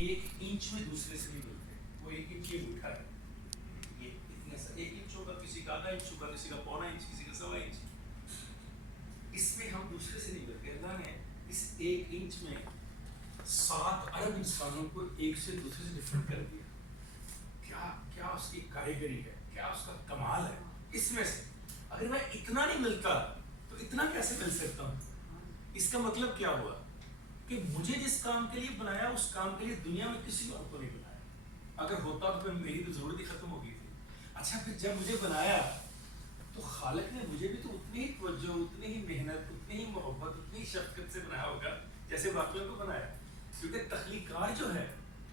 ایک انچ میں دوسرے سے نہیں ملتے. وہ ایک انچ یہ اٹھا ہے, یہ اتنے سا ایک انچ ہوگا, کسی کا آدھا انچ ہوگا, کسی کا پونا انچ, کسی کا سوا انچ. اس میں ہم دوسرے سے نہیں ملتے. اللہ نے اس ایک انچ میں 7 ارب انسانوں کو ایک سے دوسرے سے ڈفرنٹ کر دیا. کیا اس کی کاریگری ہے, کیا اس کا کمال ہے. اس میں سے اگر میں اتنا نہیں ملتا تو اتنا کیسے مل سکتا ہوں. اس کا مطلب کیا ہوا کہ مجھے جس کام کے لیے بنایا اس کام کے لیے دنیا میں کسی اور کو نہیں بنایا. اگر ہوتا تو میری تو ضرورت ہی ختم ہو گئی تھی. اچھا پھر جب مجھے بنایا تو خالق نے مجھے بھی تو اتنی ہی توجہ, اتنی ہی محنت, اتنی ہی محبت, اتنی ہی شفقت سے بنایا ہوگا جیسے باقیوں کو بنایا. کیونکہ تخلیقار جو ہے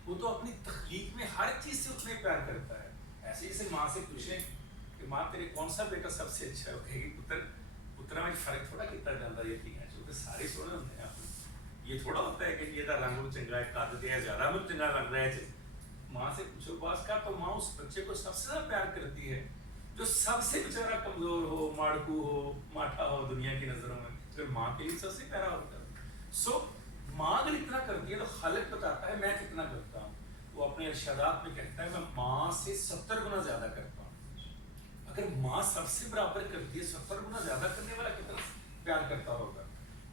وہ تو اپنی تخلیق میں ہر چیز سے اتنے پیار کرتا ہے. ایسے جیسے ماں سے پوچھیں کہ ماں تیرے کون سا بیٹا سب سے اچھا ہے, وہ کہے گی پتر میں فرق تھوڑا کتنا جاتا ہے, یہ جو سارے سونے ہوتے ہیں. یہ تھوڑا ہوتا ہے کہ یہ رنگ چنگا ہے, قادت ہے, زیادہ بھی چنگا لگ رہا ہے. ماں سے پوچھو باس کا, تو ماں اس بچے کو سب سے زیادہ پیار کرتی ہے جو سب سے بیچارہ کمزور ہو, ماڑکو ہو, ماٹھا ہو دنیا کی نظروں میں. پھر ماں کے لیے سب سے پیارا ہوتا ہے. سو ماں اگر اتنا کرتی ہے تو خالق بتاتا ہے میں کتنا کرتا ہوں. وہ اپنے ارشادات میں کہتا ہے میں ماں سے 70 گنا زیادہ کرتا ہوں. اگر ماں سب سے برابر کرتی ہے, 70 گنا زیادہ کرنے والا کتنا پیار کرتا ہوگا.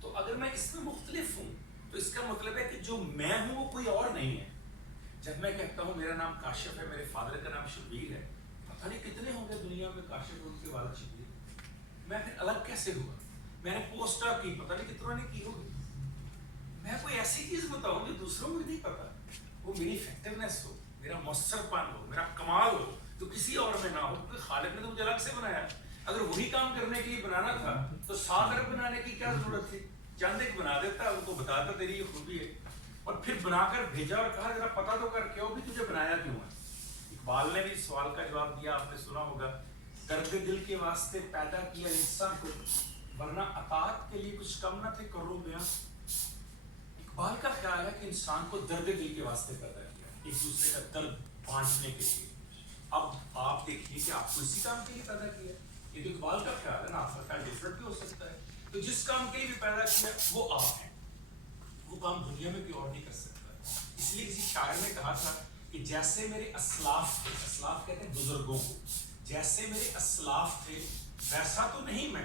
تو اگر میں اس میں مختلف ہوں تو اس کا مطلب ہے کہ جو میں ہوں وہ کوئی اور نہیں ہے. جب میں کہتا ہوں میرا نام کاشف ہے, میرے فادر کا نام شبیر ہے, پتہ نہیں کتنے ہوں گے دنیا میں کاشف اور ان کے والد شبیر. میں پھر الگ کیسے ہوا؟ میں نے پوسٹ کی پتہ نہیں کتنوں نے کی ہوگی. میں کوئی ایسی چیز بتاؤں جو دوسروں کو نہیں پتا, وہ میری افیکٹونیس ہو, میرا مؤثر پن ہو, میرا کمال ہو, تو کسی اور میں نہ ہو. کیونکہ خالق نے تو مجھے الگ سے بنایا. اگر وہی کام کرنے کے لیے بنانا تھا تو 7 ارب بنانے کی کیا ضرورت تھی. چند ایک بنا دیتا, ان کو بتاتا تیری یہ خوبی ہے, اور پھر بنا کر بھیجا اور کہا ذرا پتہ تو کر کیوں بھی تجھے بنایا کیوں ہے. اقبال نے بھی سوال کا جواب دیا, آپ نے سنا ہوگا, درد دل کے واسطے پیدا کیا انسان کو, ورنہ اطاعت کے لیے کچھ کم نہ تھے کرو بیاں. اقبال کا خیال ہے کہ انسان کو درد دل کے واسطے پیدا کیا, ایک دوسرے کا درد بانٹنے کے لیے. اب آپ دیکھیے کہ آپ کو اسی کام کے لیے پیدا کیا. یہ تو اقبال کا خیال ہے نا, آپ کا خیال ڈفرنٹ بھی ہو سکتا ہے. تو جس کام کے لیے بھی پیدا کیا وہ آپ ہیں, وہ کام دنیا میں کوئی اور نہیں کر سکتا. اس لیے کسی شاعر نے کہا تھا کہ جیسے میرے اسلاف تھے, اسلاف کہتے ہیں بزرگوں کو, جیسے میرے اسلاف تھے ویسا تو نہیں میں,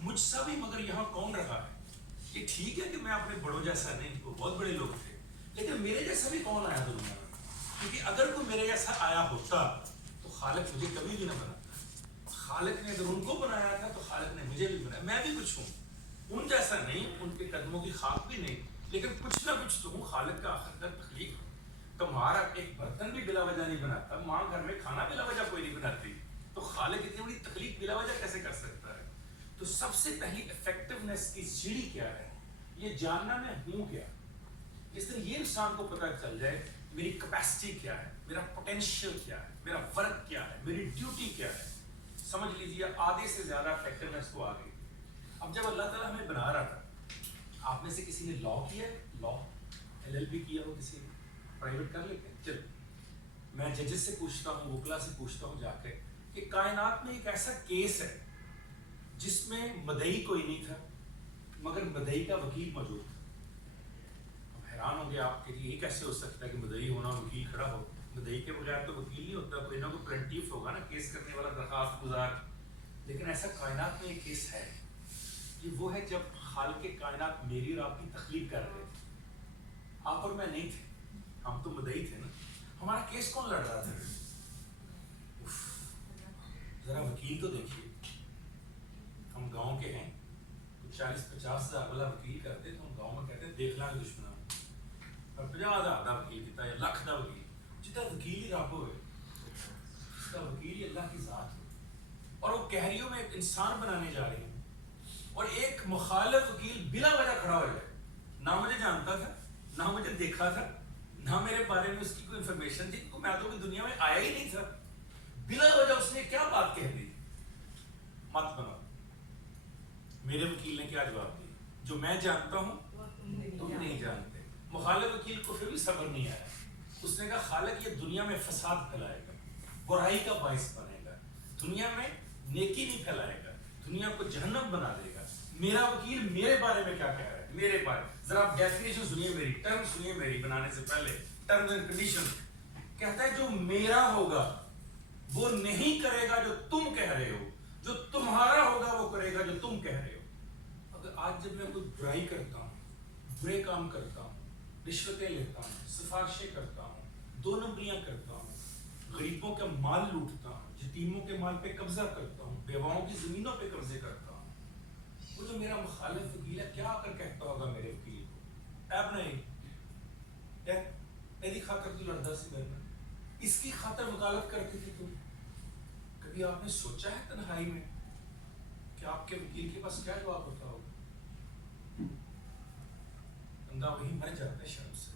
مجھ سا بھی مگر یہاں کون رہا ہے. یہ ٹھیک ہے کہ میں اپنے بڑوں جیسا نہیں, وہ بہت بڑے لوگ تھے, لیکن میرے جیسا بھی کون آیا دنیا میں. کیونکہ اگر کوئی میرے جیسا آیا ہوتا تو خالق مجھے کبھی بھی نہ بناتا. خالق نے اگر ان کو بنایا تھا تو خالق نے مجھے بھی بنایا. میں بھی کچھ ہوں, ان جیسا نہیں, ان کے قدموں کی خاک بھی نہیں, لیکن کچھ نہ کچھ تو ہوں. خالق کا آخر تک تخلیق ہوں. تمہارا ایک برتن بھی بلا وجہ نہیں بناتا, ماں گھر میں کھانا بلا وجہ کوئی نہیں بناتی, تو خالق اتنی بڑی تخلیق بلا وجہ کیسے کر سکتا ہے. تو سب سے پہلی افیکٹونیس کی سیڑھی کیا ہے, یہ جاننا میں ہوں کیا. اس طرح یہ انسان کو پتہ چل جائے میری کیپیسٹی کیا ہے, میرا پوٹینشیل کیا ہے, میرا ورک کیا ہے, میری ڈیوٹی کیا ہے. سمجھ لیجیے آدھے سے زیادہ افیکٹونیس کو آ گئی. اب جب اللہ تعالیٰ ہمیں بنا رہا تھا, آپ میں سے کسی نے لا کیا ہے, لا LLB کیا ہو کسی نے, پرائیویٹ کر لیتے ہیں. چلو میں ججز سے پوچھتا ہوں, وکلا سے پوچھتا ہوں جا کے کہ کائنات میں ایک ایسا کیس ہے جس میں مدعی کوئی نہیں تھا مگر مدعی کا وکیل موجود تھا. اب حیران ہوں گے آپ کہ یہ کیسے ہو سکتا ہے کہ مدعی ہونا, وکیل کھڑا ہو. مدعی کے بغیر تو وکیل نہیں ہوتا, کوئی نہ کوئی پلنٹیف ہوگا نا, کیس کرنے والا, درخواست گزار. لیکن ایسا کائنات میں ایک کیس ہے, یہ وہ ہے جب خالق کائنات میری اور آپ کی تخلیق کر رہے تھے. آپ اور میں نہیں تھے, ہم تو مدعی تھے نا. ہمارا کیس کون لڑ رہا تھا؟ ذرا وکیل تو دیکھیے. ہم گاؤں کے ہیں, 40-50 ہزار والا وکیل کرتے تو ہم گاؤں میں کہتے ہیں دیکھ لیں دشمنوں, اور 50,000 کا وکیل کیتا ہے, لاکھ کا وکیل. جتنا وکیل ہی رب ہوئے, اس کا وکیل ہی اللہ کی ذات ہو, اور وہ کہریوں میں ایک انسان بنانے جا رہے ہیں, اور ایک مخالف وکیل بلا وجہ کھڑا ہو جائے. نہ مجھے جانتا تھا, نہ مجھے دیکھا تھا, نہ میرے بارے میں اس کی کوئی انفارمیشن تھی, میں تو دنیا میں آیا ہی نہیں تھا. بلا وجہ اس نے کیا بات کہہ دی, مت بناؤ. میرے وکیل نے کیا جواب دیا, جو میں جانتا ہوں تم نہیں جانتے. مخالف وکیل کو پھر بھی صبر نہیں آیا. اس نے کہا خالق یہ دنیا میں فساد پھیلائے گا, برائی کا باعث بنے گا, دنیا میں نیکی نہیں پھیلائے گا, دنیا کو جہنم بنا دے گا. میرا وکیل میرے بارے میں کیا کہہ رہا ہے, میرے بارے ذرا آپ ڈیفینیشن سنیے میری، ٹرم سنیے میری بنانے سے پہلے، ٹرمز اینڈ کنڈیشن کہتا ہے جو میرا ہوگا وہ نہیں کرے گا جو تم کہہ رہے ہو، جو تمہارا ہوگا وہ کرے گا جو تم کہہ رہے ہو۔ اگر آج جب میں کوئی برائی کرتا ہوں، برے کام کرتا ہوں، رشوتیں لیتا ہوں، سفارشیں کرتا ہوں، دو نمبریاں کرتا ہوں، غریبوں کا مال لوٹتا ہوں، یتیموں کے مال پہ قبضہ کرتا ہوں، بیواؤں کی زمینوں پہ قبضے کرتا ہوں، وہ جو میرا مخالف وکیل ہے کیا آ کر کہتا ہوگا میرے وکیل کو، ایب نہیں میری خاطر تو لڑتا سی میرے میں، اس کی خاطر وکالت کرتے تھے تم۔ کبھی آپ نے سوچا ہے تنہائی میں کہ آپ کے وکیل کے پاس کیا جواب ہوتا ہوگا؟ بندہ وہی مر جاتا ہے شرم سے،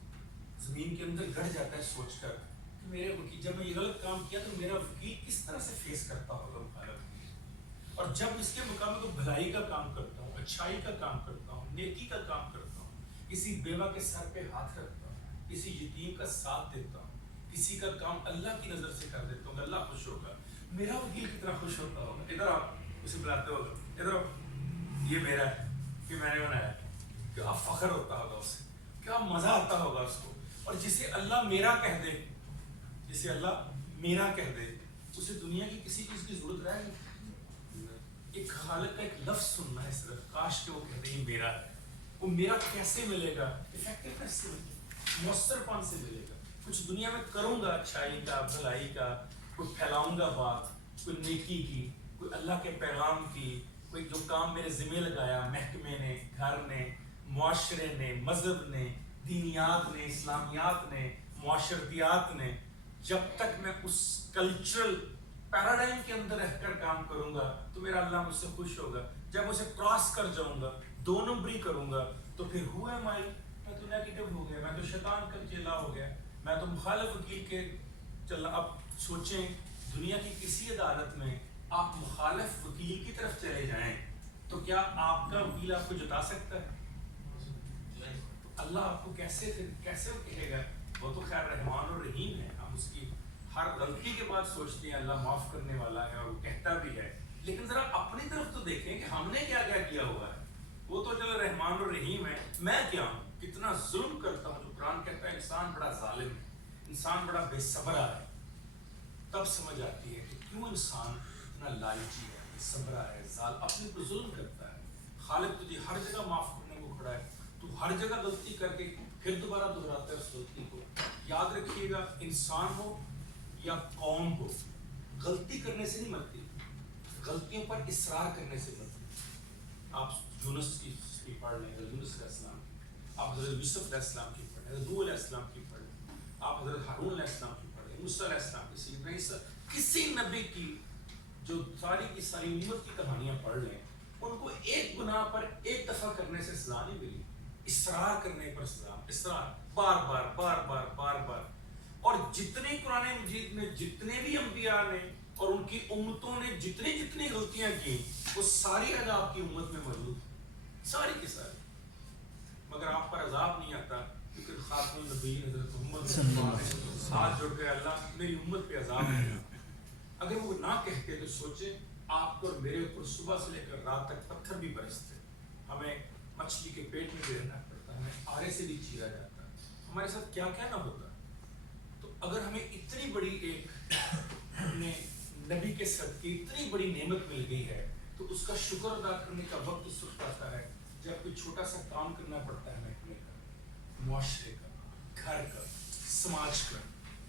زمین کے اندر گڑ جاتا ہے سوچ کر کہ میرے وکیل، جب میں یہ غلط کام کیا تو میرا وکیل کس طرح سے فیس کرتا ہوگا مخالف، اور جب اس کے مقابلے کو بھلائی کا کام کرتا ہوں، اچھائی کا کام کرتا ہوں، نیکی کا کام کرتا ہوں، کسی بیوہ کے سر پہ ہاتھ رکھتا ہوں، کسی یتیم کا ساتھ دیتا ہوں، کسی کا کام اللہ کی نظر سے کر دیتا ہوں، اللہ خوش ہوگا، میرا وکیل کتنا خوش ہوتا ہوگا۔ ادھر آپ اسے بلاتے ہوگا، ادھر آپ، یہ میرا ہے کہ میں نے بنایا، کیا فخر ہوتا ہوگا اسے، کیا مزہ آتا ہوگا اس کو۔ اور جسے اللہ میرا کہہ دے، جسے اللہ میرا کہہ دے، اسے دنیا کی کسی چیز کی ضرورت رہے گی؟ ایک خالق کا ایک لفظ سننا ہے صرف، کاش کہ وہ کہتے ہیں یہ میرا ہے۔ وہ میرا کیسے ملے گا؟ افیکٹونیس سے ملے گا، مؤثر پن سے ملے گا۔ کچھ دنیا میں کروں گا اچھائی کا، بھلائی کا، کوئی پھیلاؤں گا بات، کوئی نیکی کی، کوئی اللہ کے پیغام کی، کوئی جو کام میرے ذمہ لگایا محکمے نے، گھر نے، معاشرے نے، مذہب نے، دینیات نے، اسلامیات نے، معاشرتیات نے، جب تک میں اس کلچرل پیراڈائم کے اندر رہ کر کام کروں گا تو میرا اللہ مجھ سے خوش ہوگا۔ جب اسے کراس کر جاؤں گا، دو نمبری کروں گا، تو پھر ہوئے میں تو نیگیٹو ہو گیا، میں تو شیطان کا چیلا ہو گیا، میں تو مخالف وکیل کے چلا۔ اب سوچیں دنیا کی کسی عدالت میں آپ مخالف وکیل کی طرف چلے جائیں تو کیا آپ کا وکیل آپ کو جتا سکتا ہے؟ اللہ آپ کو کیسے وہ کہے گا؟ وہ تو خیر رحمان اور رحیم ہے، ہم اس کی ہر غلطی کے بعد سوچتے ہیں اللہ معاف کرنے والا ہے اور وہ کہتا بھی ہے، لیکن ذرا اپنی طرف تو دیکھیں کہ ہم نے کیا کیا کیا ہوا ہے۔ وہ تو چلو رحمان اور رحیم ہے، میں کیا ہوں؟ کتنا ظلم کرتا ہوں۔ جو قرآن کہتا ہے انسان بڑا ظالم ہے، انسان بڑا بے صبرا ہے، تب سمجھ آتی ہے کہ کیوں انسان اتنا لالچی ہے، بے صبرا ہے، اپنے پر ظلم کرتا ہے۔ خالق تجھے ہر جگہ معاف کرنے کو کھڑا ہے، تو ہر جگہ غلطی کر کے پھر دوبارہ دہراتا ہے اس غلطی کو۔ یاد رکھیے گا، انسان ہو یا قوم ہو، غلطی کرنے سے نہیں مرتی، غلطیوں پر اصرار کرنے سے مرتی۔ آپ یونس کی پڑھ لیں، حضرت یونس علیہ السلام کی، آپ حضرت یوسف علیہ السلام کی پڑھ لیں، حضرت نوح علیہ السلام کی پڑھ لیں، آپ حضرت ہارون علیہ السلام کی پڑھ لیں، موسیٰ علیہ السلام کی، سیدنا عیسیٰ، کسی نبی کی جو ساری کی ساری امت کی کہانیاں پڑھ لیں، ان کو ایک گناہ پر ایک دفعہ کرنے سے سزا نہیں ملی، اصرار کرنے پر سزا، اصرار، بار بار بار بار بار بار۔ اور جتنے قرآن مجید میں جتنے بھی انبیاء نے اور ان کی امتوں نے جتنی غلطیاں کی، وہ ساری عذاب کی امت میں موجود ہیں، ساری کی ساری، مگر آپ پر عذاب نہیں آتا کیونکہ خاتم النبیین حضرت محمد نے ہاتھ جوڑ کے اللہ میری امت پہ عذاب نہیں آتا۔ اگر وہ نہ کہتے تو سوچیں آپ کو اور میرے اوپر صبح سے لے کر رات تک پتھر بھی برستے، ہمیں مچھلی کے پیٹ میں بھی رہنا پڑتا، ہمیں آرے سے بھی چیرا جاتا، ہمارے ساتھ کیا کیا نہ ہوتا۔ تو اگر ہمیں اتنی بڑی ایک اپنے نبی کے صدقے اتنی بڑی نعمت مل گئی ہے تو اس کا شکر ادا کرنے کا وقت اس وقت آتا ہے جب کوئی چھوٹا سا کام کرنا پڑتا ہے محکمے کا، معاشرے کا، گھر کا، سماج کا،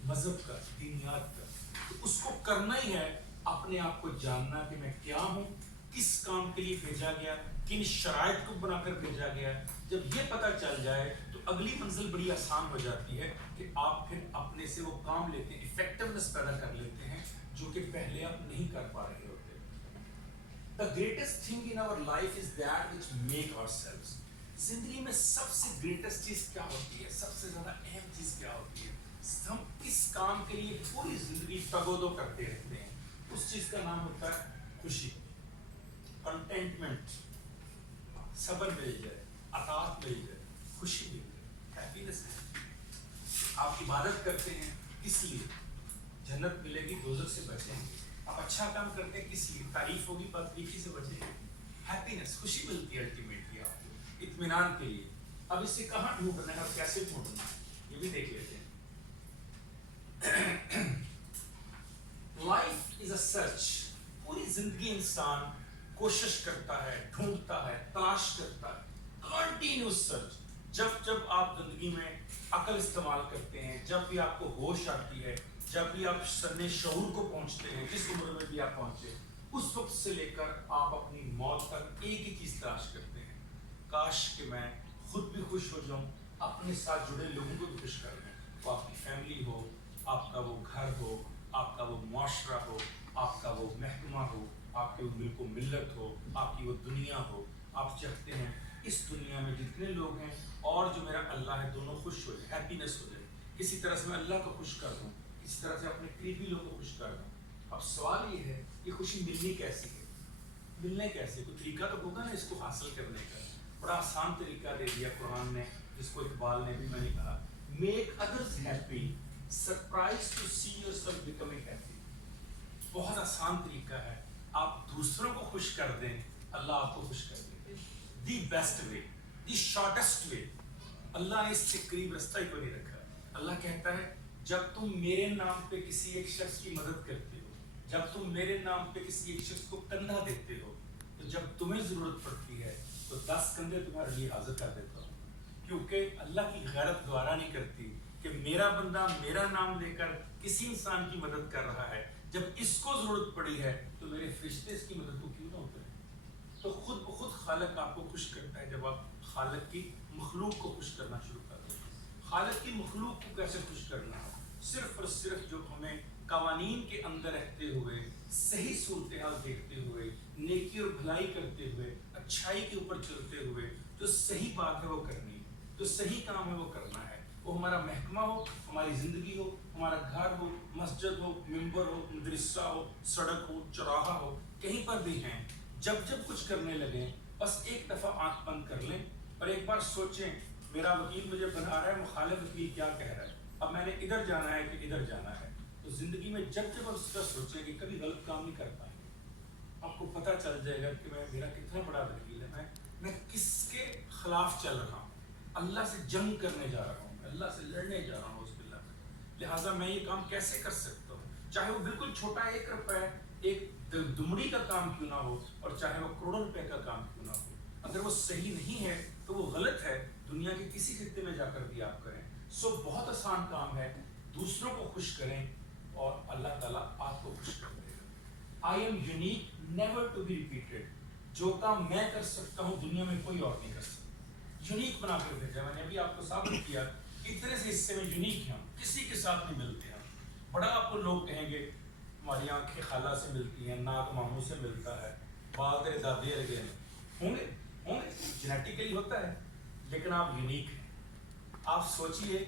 مذہب کا، دینیات کا، تو اس کو کرنا ہی ہے۔ اپنے آپ کو جاننا کہ میں کیا ہوں، کس کام کے لیے بھیجا گیا، کن شرائط کو بنا کر بھیجا گیا۔ جب یہ پتہ چل جائے تو اگلی منزل بڑی آسان ہو جاتی ہے کہ آپ پھر اپنے سے وہ کام لیتے ہیں، ایفیکٹونیس پیدا کر لیتے ہیں جو کہ پہلے آپ نہیں کر پا رہے ہوتے۔ The greatest thing in our life is that which make ourselves۔ زندگی میں سب سے گریٹسٹ چیز کیا ہوتی ہے، سب سے زیادہ اہم چیز کیا ہوتی ہے؟ ہم کس کام کے لیے پوری زندگی تگودو کرتے رہتے ہیں، اس چیز کا نام ہوتا ہے خوشی، کنٹینٹمنٹ، صبر مل جائے، اطاعت مل جائے، خوشی مل جائے، ہیپینس ہے۔ آپ عبادت کرتے ہیں کس لیے؟ جنت ملے گی، دوزخ سے بچیں گے۔ آپ اچھا کام کرتے ہیں کس لیے؟ تعریف ہوگی، بدتعریفی سے بچیں گے، ہیپینس، خوشی ملتی ہے الٹیمیٹلی آپ کو، اطمینان کے لیے۔ اب اسے کہاں ڈھونڈنا ہے اور کیسے ڈھونڈنا ہے یہ بھی دیکھ لیتے ہیں. Life is a search. پوری زندگی انسان کوشش کرتا ہے, ڈھونڈتا ہے, تلاش کرتا ہے, کنٹینیوس سرچ. جب جب آپ زندگی میں عقل استعمال کرتے ہیں, جب بھی آپ کو ہوش آتی ہے, جب بھی آپ سن شعور کو پہنچتے ہیں, جس عمر میں بھی آپ پہنچے, اس وقت سے لے کر آپ اپنی موت تک ایک ہی چیز تلاش کرتے ہیں, کاش کہ میں خود بھی خوش ہو جاؤں, اپنے ساتھ جڑے لوگوں کو بھی خوش کر دوں. وہ آپ کی فیملی ہو, آپ کا وہ گھر ہو, آپ کا وہ معاشرہ ہو, آپ کا وہ محکمہ ہو, آپ کے وہ ملک و ملت ہو, آپ کی وہ دنیا ہو. آپ چاہتے ہیں اس دنیا میں جتنے لوگ ہیں اور جو میرا اللہ ہے دونوں خوش ہو جائے, ہیپینس ہو جائے. کسی طرح سے میں اللہ کو خوش کر دوں, کسی طرح سے اپنے قریبی لوگوں کو خوش کر دوں. اب سوال یہ ہے کہ خوشی ملنی کیسی ہے, ملنے کیسے؟ کوئی طریقہ تو ہوگا نا اس کو حاصل کرنے کا. بڑا آسان طریقہ دے دیا قرآن نے, جس کو اقبال نے بھی میں نے کہا, make others happy, surprise to see yourself becoming happy. بہت آسان طریقہ ہے, آپ دوسروں کو خوش کر دیں, اللہ آپ کو خوش کر دے. The best way, the shortest وے. اللہ نے اس سے قریب رستہ ہی کو نہیں رکھا. اللہ کہتا ہے جب تم میرے نام پہ کسی ایک شخص کی مدد کرتے ہو, جب تم میرے نام پہ کسی ایک شخص کو کندھا دیتے ہو, تو جب تمہیں ضرورت پڑتی ہے تو 10 کندھے تمہارے لیے حاضر کر دیتا ہوں. کیونکہ اللہ کی غیرت گوارا نہیں کرتی کہ میرا بندہ میرا نام لے کر کسی انسان کی مدد کر رہا ہے, جب اس کو ضرورت پڑی ہے تو میرے فرشتے اس کی مدد کو کیوں نہ اتریں. تو خود بخود خالق آپ کو خوش کرتا ہے جب آپ خالق کی مخلوق کو خوش کرنا شروع کر دیں. خالق کی مخلوق کو کیسے خوش کرنا ہے؟ صرف اور صرف جو ہمیں قوانین کے اندر رہتے ہوئے, صحیح صورتحال دیکھتے ہوئے, نیکی اور بھلائی کرتے ہوئے, اچھائی کے اوپر چلتے ہوئے جو صحیح بات ہے وہ کرنی ہے, جو صحیح کام ہے وہ کرنا ہے. وہ ہمارا محکمہ ہو, ہماری زندگی ہو, ہمارا گھر ہو, مسجد ہو, ممبر ہو, مدرسہ ہو, سڑک ہو, چوراہا ہو, کہیں پر بھی ہیں. جب جب کچھ کرنے لگیں بس ایک دفعہ آنکھ بند کر لیں اور ایک بار سوچیں میرا وکیل مجھے بنا رہا ہے, مخالف وکیل کیا کہہ رہا ہے, اب میں نے ادھر جانا ہے کہ ادھر جانا ہے. تو زندگی میں جب جب آپ اس کا سوچیں کہ کبھی غلط کام نہیں کر پائیں گے, آپ کو پتہ چل جائے گا کہ میرا کتنا بڑا وکیل ہے, میں کس کے خلاف چل رہا ہوں, اللہ سے جنگ کرنے جا رہا ہوں, اللہ سے لڑنے جا رہا ہوں اس باللہ. لہٰذا میں یہ کام کیسے کر سکتا ہوں, چاہے وہ بالکل چھوٹا 1 روپے ایک دمڑی کا کام کیوں نہ ہو, اور چاہے وہ کروڑوں روپے کا کام کیوں نہ ہو. اگر وہ صحیح نہیں ہے تو وہ غلط ہے, دنیا کے کسی خطے میں جا کر بھی آپ کریں. سو بہت آسان کام ہے, دوسروں کو خوش کریں اور اللہ تعالیٰ آپ کو خوش کر دے گا. I am unique never to be repeated. جو کام میں کر سکتا ہوں دنیا میں کوئی اور نہیں کر سکتا. یونیک بنا کر بھیجا میں نے, ابھی آپ کو ثابت کیا اتنے سے حصے میں یونیک ہیں, کسی کے ساتھ نہیں ملتے ہیں. بڑا آپ کو لوگ کہیں گے ہماری آنکھیں خالہ سے ملتی ہیں, ناک ماموں سے ملتا ہے, بال تیرے دادے لگے ہیں, ہوں گے جینیٹیکلی ہوتا ہے, لیکن آپ یونیک ہیں. آپ سوچئے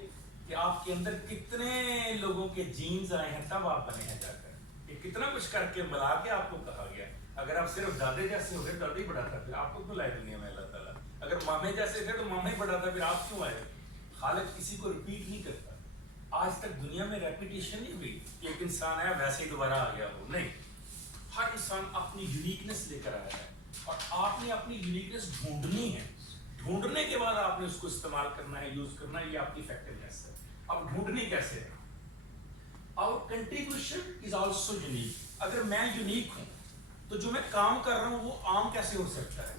کہ آپ کے اندر کتنے لوگوں کے جینز آئے ہیں تب آپ بنے ہیں جا کر. یہ کتنا کچھ کر کے ملا کے آپ کو کہا گیا. اگر آپ صرف دادے جیسے ہو گئے, دادے ہی بڑا تھا, پھر آپ کو کیوں لائے دنیا میں اللہ تعالیٰ. اگر مامے جیسے تھے تو ماما ہی بڑا تھا, پھر آپ کیوں آئے. خالق کسی کو ریپیٹ نہیں کرتا. آج تک دنیا میں ریپیٹیشن نہیں ہوئی کہ ایک انسان آیا ویسے ہی دوبارہ آ گیا ہو, نہیں. ہر انسان اپنی یونیکنس لے کر آیا ہے, اور آپ نے اپنی یونیکنس ڈھونڈنی ہے. ڈھونڈنے کے بعد آپ نے اس کو استعمال کرنا ہے, یوز کرنا ہے, یہ آپ کی افیکٹونیس ہے. اب ڈھونڈنی کیسے ہے؟ Our contribution is also unique. اگر میں یونیک ہوں تو جو میں کام کر رہا ہوں وہ عام کیسے ہو سکتا ہے؟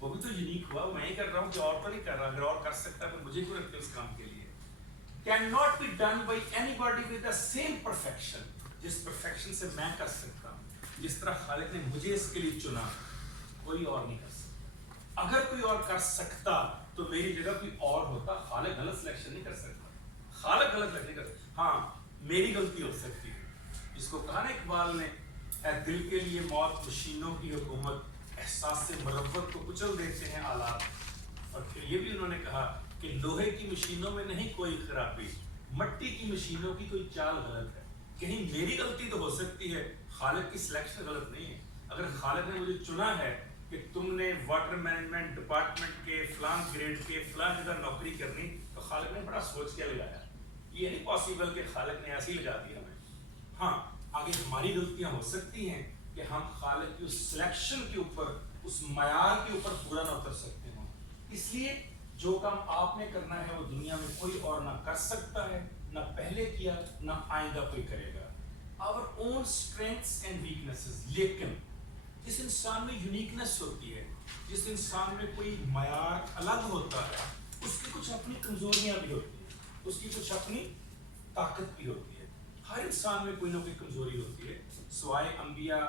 وہ بھی تو یونیک ہوا, میں ہی کر رہا ہوں کہ اور تو نہیں کر رہا. اگر اور کر سکتا ہے تو مجھے کیوں رکھتے اس کام کے لیے؟ Cannot be done by anybody with the same perfection. جس پرفیکشن سے میں کر سکتا ہوں, جس طرح خالق نے مجھے اس کے لیے چنا, کوئی اور نہیں کر سکتا. اگر کوئی اور کر سکتا تو میری جگہ کوئی اور ہوتا. خالق غلط سلیکشن نہیں کر سکتا, خالق غلط سلیکشن نہیں کر سکتا. ہاں میری غلطی ہو سکتی ہے. جس کو کہا نا اقبال نے, اے دل کے لیے موت مشینوں کی حکومت, احساس سے مربت کو کچل دیتے ہیں آلات. اور پھر یہ بھی انہوں نے کہا کہ لوہے کی مشینوں میں نہیں کوئی خرابی, مٹی کی مشینوں کی کوئی چال غلط ہے. کہیں میری غلطی تو ہو سکتی ہے, خالق کی سلیکشن غلط نہیں ہے. اگر خالق نے مجھے چنا ہے کہ تم نے واٹر مینجمنٹ ڈپارٹمنٹ کے فلان گریڈ کے فلان جگہ نوکری کرنی, تو خالق نے بڑا سوچ کے لگایا. یہ نہیں پاسبل کہ خالق نے ایسے ہی لگا دیا ہمیں. ہاں آگے ہماری غلطیاں ہو سکتی ہیں کہ ہم خالق کی اس سلیکشن کے اوپر, اس معیار کے اوپر پورا نہ اتر سکتے ہوں. اس لیے جو کام آپ نے کرنا ہے وہ دنیا میں کوئی اور نہ کر سکتا ہے، نہ پہلے کیا، نہ آئندہ کوئی کرے گا. Our own strengths and weaknesses. لیکن جس انسان میں یونیکنس ہوتی ہے، جس انسان میں کوئی معیار الگ ہوتا ہے، اس کی کچھ اپنی کمزوریاں بھی ہوتی ہیں، اس کی کچھ اپنی طاقت بھی ہوتی ہے. ہر انسان میں کوئی نہ کوئی کمزوری ہوتی ہے، سوائے انبیاء،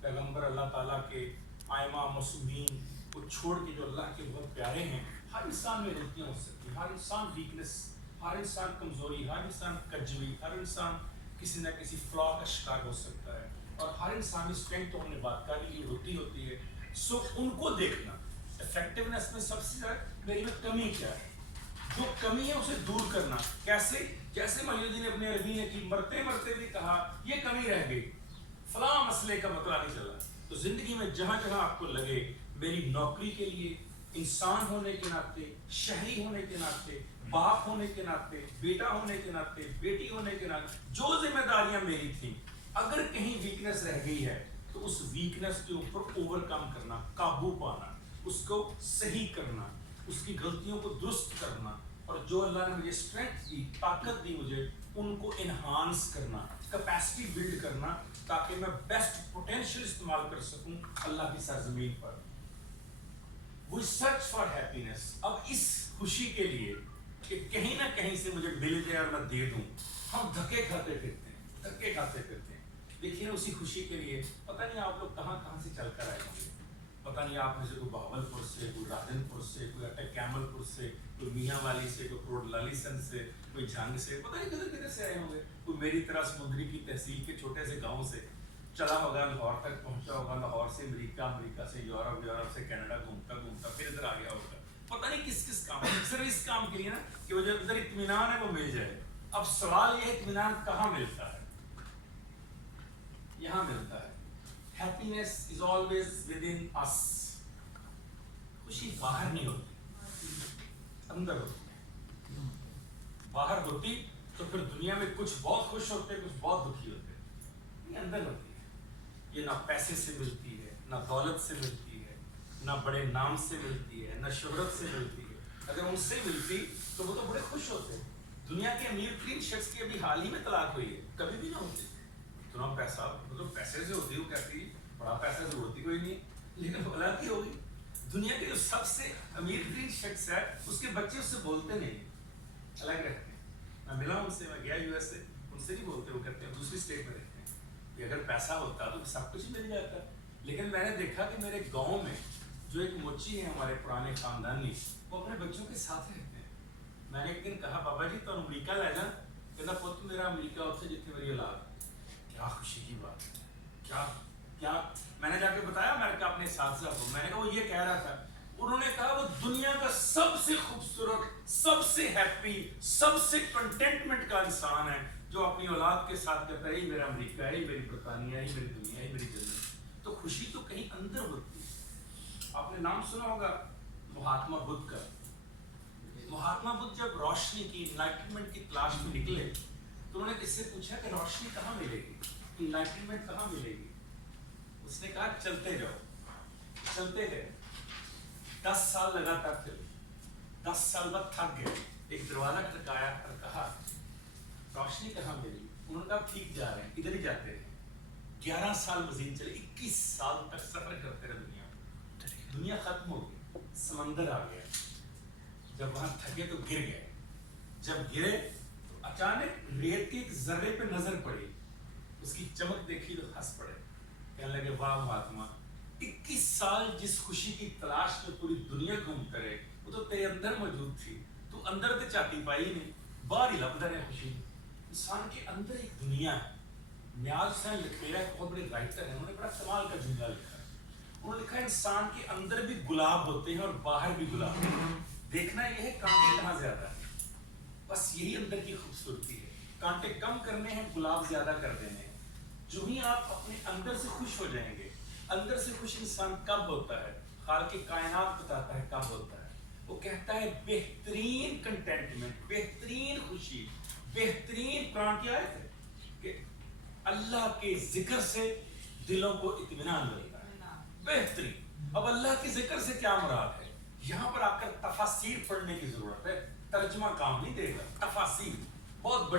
پیغمبر اللہ تعالیٰ کے، ائمہ معصومین کو چھوڑ کے جو اللہ کے بہت پیارے ہیں. ہر انسان میں غلطیاں ہو سکتی ہیں، ہر انسان ویکنس، ہر انسان کمزوری، ہر انسان کجوی، ہر انسان کسی نہ کسی فلا کا شکار ہو سکتا ہے. اور ہر انسان کی اسٹرینتھ تو ہم نے بات کر لی ہوتی ہے. سو ان کو دیکھنا افیکٹونیس میں سب سے زیادہ میری میں کمی کیا ہے، جو کمی ہے اسے دور کرنا. کیسے؟ جیسے محی الدین ابن عربی نے کہ مرتے مرتے بھی کہا یہ کمی رہ گئی، فلاں مسئلے کا مطلع نہیں چلا. تو زندگی میں جہاں جہاں آپ کو لگے میری نوکری کے لیے، انسان ہونے کے ناطے، شہری ہونے کے ناطے، باپ ہونے کے ناطے، بیٹا ہونے کے ناطے، بیٹی ہونے کے ناطے، جو ذمہ داریاں میری تھیں، اگر کہیں ویکنس رہ گئی ہے تو اس ویکنس کے اوپر اوور کم کرنا، قابو پانا، اس کو صحیح کرنا، اس کی غلطیوں کو درست کرنا. اور جو اللہ نے مجھے اسٹرینتھ دی، طاقت دی مجھے، ان کو انہانس کرنا، کیپیسٹی بلڈ کرنا، تاکہ میں بیسٹ پوٹینشیل استعمال کر سکوں اللہ کی سرزمین پر. We search for happiness. اب اس خوشی کے لیے کہ کہیں نہ کہیں سے مجھے مل جائے اور میں دے دوں، ہم دھکے کھاتے پھرتے ہیں. دیکھیے اسی خوشی کے لیے پتہ نہیں آپ لوگ کہاں کہاں سے چل کر آئے ہوں گے. پتہ نہیں آپ میں سے کوئی بہاول پور سے، کوئی راجن پور سے، کوئی اٹک کیمل پور سے، کوئی میاں والی سے، کوئی کوٹ لالی سن سے، کوئی جھنگ سے، پتہ نہیں کدھر سے آئے ہوں گے. کوئی میری طرح سمندری کی تحصیل کے چھوٹے سے گاؤں سے چلا ہوگا، لاہور تک پہنچا ہوگا، لاہور سے امریکہ، امریکہ سے یورپ، یورپ سے کینیڈا، گھومتا پھر ادھر آ گیا ہوگا. پتہ نہیں کس کام، صرف اس کام کے لیے نا کہ وہ جو ادھر اطمینان ہے وہ مل جائے. اب سوال یہ ہے اطمینان کہاں ملتا ہے؟ یہاں ملتا ہے. Happiness is always within us. خوشی باہر نہیں ہوتی، اندر ہوتی. باہر ہوتی تو پھر دنیا میں کچھ بہت خوش ہوتے، کچھ بہت دکھی ہوتے. یہ اندر ہوتی ہے. یہ نہ پیسے سے ملتی ہے، نہ دولت سے ملتی ہے، نہ بڑے نام سے ملتی ہے، نہ شہرت سے ملتی ہے. اگر ان سے ملتی تو وہ تو بڑے خوش ہوتے. دنیا کے امیر ترین شخص کی ابھی حال ہی میں طلاق ہوئی ہے، کبھی بھی نہ ہوتی. اتنا پیسہ مطلب پیسے سے ہوتی، وہ کہتی بڑا پیسہ تو ہوتی کوئی نہیں، لیکن اولاد کی ہوگی. دنیا کے جو سب سے امیر ترین شخص ہے اس کے بچے اس سے بولتے نہیں، الگ رہتے ہیں. میں ملا ان سے، میں گیا یو ایس سے، ان سے نہیں بولتے، وہ کہتے ہیں دوسری اسٹیٹ میں رہتے ہیں کہ اگر پیسہ ہوتا تو سب کچھ مل جاتا. لیکن میں نے دیکھا کہ میرے گاؤں میں جو ایک موچی ہے ہمارے پرانے خاندانی، وہ اپنے بچوں کے ساتھ رہتے ہیں. میں نے ایک دن کہا بابا جی تو امریکہ لے جا، کہتا پوت میرا امریکہ ہوتا جتنے میری اولاد. کیا خوشی کی بات ہے، کیا میں نے جا کے بتایا امریکہ اپنے اساتذہ کو. میں نے کہا وہ یہ کہہ رہا تھا، انہوں نے کہا وہ دنیا کا سب سے خوبصورت، سب سے ہیپی، سب سے کنٹینٹمنٹ کا انسان ہے جو اپنی اولاد کے ساتھ کہتا ہے میرا امریکہ ہے، میری برطانیہ ہے، میری دنیا ہے، میری جنت. تو خوشی تو کہیں اندر ہوتی ہے. آپ نے نام سنا ہوگا مہاتما بدھ کا. مہاتما بدھ جب روشنی کی، انلائٹنمنٹ کی تلاش میں نکلے تو انہوں نے کس سے پوچھا کہ روشنی کہاں ملے گی، انلائٹنمنٹ کہاں ملے گی. اس نے کہا چلتے جاؤ. چلتے گئے، 10 سال لگاتار چلے. 10 سال بعد تھک گئے، ایک دروازہ کھٹکایا اور کہا روشنی کہاں ملی. انہوں نے کہا ٹھیک جا رہے ہیں، ادھر ہی جاتے رہے. 11 سال مزید چلے، 21 سال تک سفر کرتے رہے. دنیا ختم ہو گئی، سمندر آ گیا. جب وہاں تھکے تو گر گئے. جب گرے تو اچانک ریت کے ایک ذرے پہ نظر پڑی، اس کی چمک دیکھی تو ہنس پڑے. کہنے لگے واہ مہاتما، 21 سال جس خوشی کی تلاش میں پوری دنیا گھوم کرے وہ تو تیرے اندر موجود تھی، تو اندر تو چاٹی پائی نہیں، باہر ہی لب ہے خوشی. انسان کے اندر ایک دنیا ہے. نیاز حسین لکھیرا ایک بہت بڑے رائٹر ہیں، انہوں نے بڑا کمال کا جملہ لکھا ہے. انہوں نے لکھا انسان کے اندر بھی گلاب ہوتے ہیں اور باہر بھی گلاب ہوتے ہیں. دیکھنا یہ ہے کانٹے کہاں زیادہ ہے، بس یہی اندر کی خوبصورتی ہے. کانٹے کم کرنے ہیں، گلاب زیادہ کر دینے ہیں. جو ہی آپ اپنے اندر سے خوش ہو جائیں گے. اندر سے خوش انسان کب ہوتا ہے؟ خالق کائنات بتاتا ہے کب ہوتا ہے. وہ کہتا ہے بہترین کنٹینٹمنٹ، بہترین خوشی، بہترین قرآن کی آیت ہے کہ اللہ کے ذکر سے دلوں کو اطمینان ملتا ہے. بہترین. اب اللہ کے ذکر سے کیا مراد ہے؟ یہاں پر آ کر تفاسیر پڑھنے کی ضرورت ہے، ترجمہ کام نہیں دے گا، تفاسیر بہت بڑی